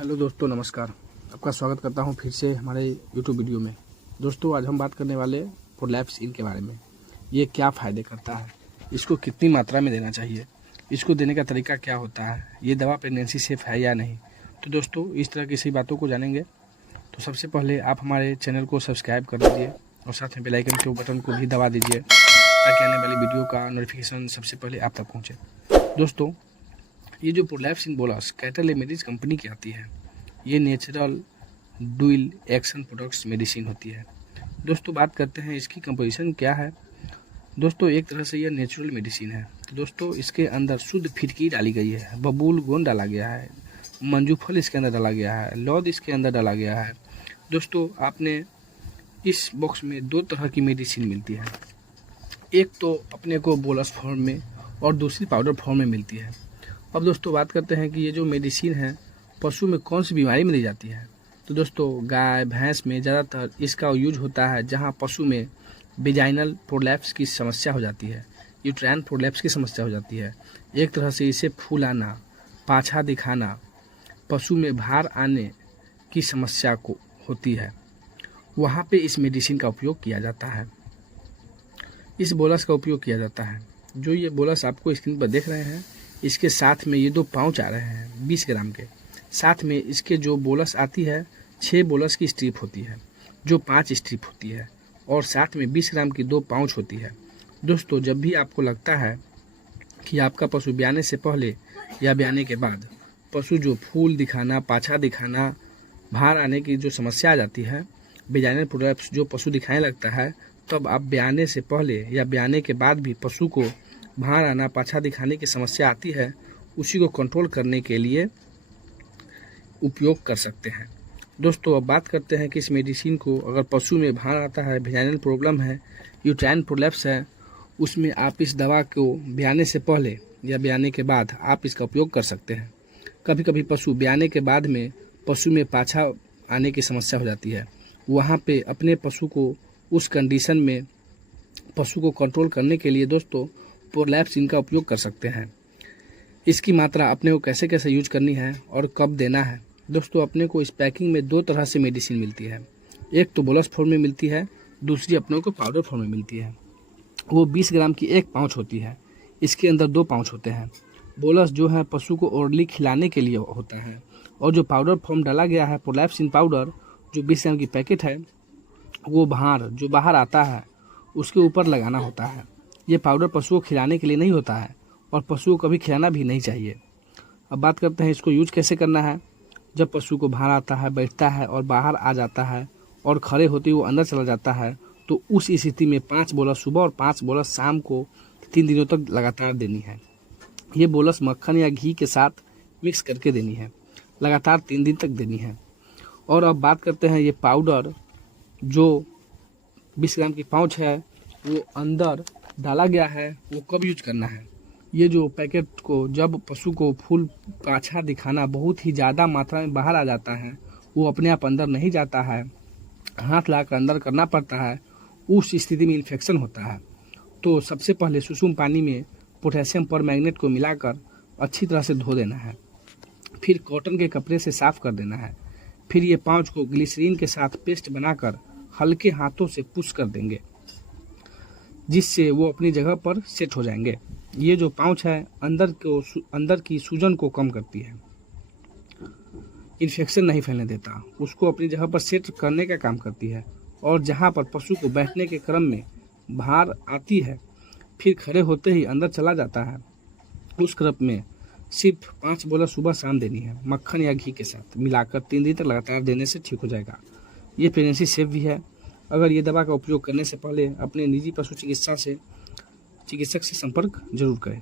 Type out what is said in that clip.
Hello दोस्तों, नमस्कार। आपका स्वागत करता हूं फिर से हमारे यूट्यूब वीडियो में। दोस्तों, आज हम बात करने वाले प्रोलैप्सिन के बारे में। ये क्या फ़ायदे करता है, इसको कितनी मात्रा में देना चाहिए, इसको देने का तरीका क्या होता है, ये दवा प्रेगनेंसी सेफ है या नहीं। तो दोस्तों, इस तरह की सही बातों को जानेंगे। तो सबसे पहले आप हमारे चैनल को सब्सक्राइब कर दीजिए और साथ में बेल आइकन के बटन को भी दबा दीजिए ताकि आने वाली वीडियो का नोटिफिकेशन सबसे पहले आप तक पहुँचे। दोस्तों, ये जो प्रोलैप्सिन बोलस कैटल एमेरिज कंपनी की आती है, ये natural dual action products medicine होती है। दोस्तों, बात करते हैं इसकी कंपोजिशन क्या है। दोस्तों, एक तरह से यह नेचुरल मेडिसिन है। तो दोस्तों, इसके अंदर शुद्ध फिटकी डाली गई है, बबूल गोंद डाला गया है, मंजूफल इसके अंदर डाला गया है, लौद इसके अंदर डाला गया है। दोस्तों, आपने इस बॉक्स में दो तरह की मेडिसिन मिलती है। एक तो अपने को बोलस फॉर्म में और दूसरी पाउडर फॉर्म में मिलती है। अब दोस्तों, बात करते हैं कि ये जो मेडिसिन है पशु में कौन सी बीमारी में दी जाती है। तो दोस्तों, गाय भैंस में ज़्यादातर इसका यूज होता है जहां पशु में वेजाइनल प्रोलैप्स की समस्या हो जाती है, यूट्राइन प्रोलैप्स की समस्या हो जाती है। एक तरह से इसे फूल आना, पाछा दिखाना, पशु में भार आने की समस्या को होती है, वहाँ पे इस मेडिसिन का उपयोग किया जाता है। इस बोलस का उपयोग किया जाता है। जो ये बोलस आपको स्क्रीन पर देख रहे हैं, इसके साथ में ये 2 पाउच आ रहे हैं 20 ग्राम के। साथ में इसके जो बोलस आती है 6 बोलस की स्ट्रिप होती है, जो 5 स्ट्रिप होती है, और साथ में 20 ग्राम की 2 पाउच होती है। दोस्तों, जब भी आपको लगता है कि आपका पशु ब्याने से पहले या ब्याने के बाद पशु जो फूल दिखाना, पाछा दिखाना, भार आने की जो समस्या आ जाती है, वेजाइनल प्रोलैप्स जो पशु दिखाने लगता है, तब आप ब्याने से पहले या ब्याने के बाद भी पशु को भार आना, पाछा दिखाने की समस्या आती है, उसी को कंट्रोल करने के लिए उपयोग कर सकते हैं। दोस्तों, अब बात करते हैं कि इस मेडिसिन को अगर पशु में भार आता है, वेजाइनल प्रॉब्लम है, यूट्राइन प्रोलैप्स है, उसमें आप इस दवा को ब्याने से पहले या ब्याने के बाद आप इसका उपयोग कर सकते हैं। कभी कभी पशु ब्याने के बाद में पशु में पाछा आने की समस्या हो जाती है, वहाँ पे अपने पशु को उस कंडीशन में पशु को कंट्रोल करने के लिए दोस्तों प्रोलैप्सिन का उपयोग कर सकते हैं। इसकी मात्रा अपने को कैसे कैसे यूज करनी है और कब देना है। दोस्तों, अपने को इस पैकिंग में 2 तरह से मेडिसिन मिलती है। एक तो बोलस फॉर्म में मिलती है, दूसरी अपने को पाउडर फॉर्म में मिलती है। वो 20 ग्राम की 1 पाउच होती है। इसके अंदर 2 पाउच होते हैं। बोलस जो है पशु को ओरली खिलाने के लिए होता है, और जो पाउडर फॉर्म डाला गया है प्रोलैप्सिन पाउडर, जो 20 ग्राम की पैकेट है, वो भार जो बाहर आता है उसके ऊपर लगाना होता है। ये पाउडर पशु को खिलाने के लिए नहीं होता है और पशु को कभी खिलाना भी नहीं चाहिए। अब बात करते हैं इसको यूज कैसे करना है। जब पशु को भार आता है, बैठता है और बाहर आ जाता है और खड़े होते हुए अंदर चला जाता है, तो उस स्थिति में 5 बोलस सुबह और 5 बोलस शाम को 3 दिनों तक लगातार देनी है। ये बोलस मक्खन या घी के साथ मिक्स करके देनी है, लगातार 3 दिन तक देनी है। और अब बात करते हैं ये पाउडर जो 20 ग्राम की पाउच है, वो अंदर डाला गया है, वो कब यूज करना है। ये जो पैकेट को जब पशु को फूल पाछा दिखाना बहुत ही ज़्यादा मात्रा में बाहर आ जाता है, वो अपने आप अंदर नहीं जाता है, हाथ लाकर अंदर करना पड़ता है, उस स्थिति में इन्फेक्शन होता है। तो सबसे पहले सुसुम पानी में पोटेशियम परमैंगनेट को मिलाकर अच्छी तरह से धो देना है, फिर कॉटन के कपड़े से साफ़ कर देना है। फिर ये पाउच को ग्लिसरीन के साथ पेस्ट बनाकर हल्के हाथों से पुश कर देंगे, जिससे वो अपनी जगह पर सेट हो जाएंगे। ये जो पाउच है अंदर की सूजन को कम करती है, इन्फेक्शन नहीं फैलने देता, उसको अपनी जगह पर सेट करने का काम करती है। और जहाँ पर पशु को बैठने के क्रम में भार आती है, फिर खड़े होते ही अंदर चला जाता है, उस क्रम में सिर्फ 5 बोलस सुबह शाम देनी है, मक्खन या घी के साथ मिलाकर 3 दिन तक लगातार देने से ठीक हो जाएगा। ये प्रेगनेंसी सेफ भी है। अगर ये दवा का उपयोग करने से पहले अपने निजी पशु चिकित्सक से संपर्क जरूर करें।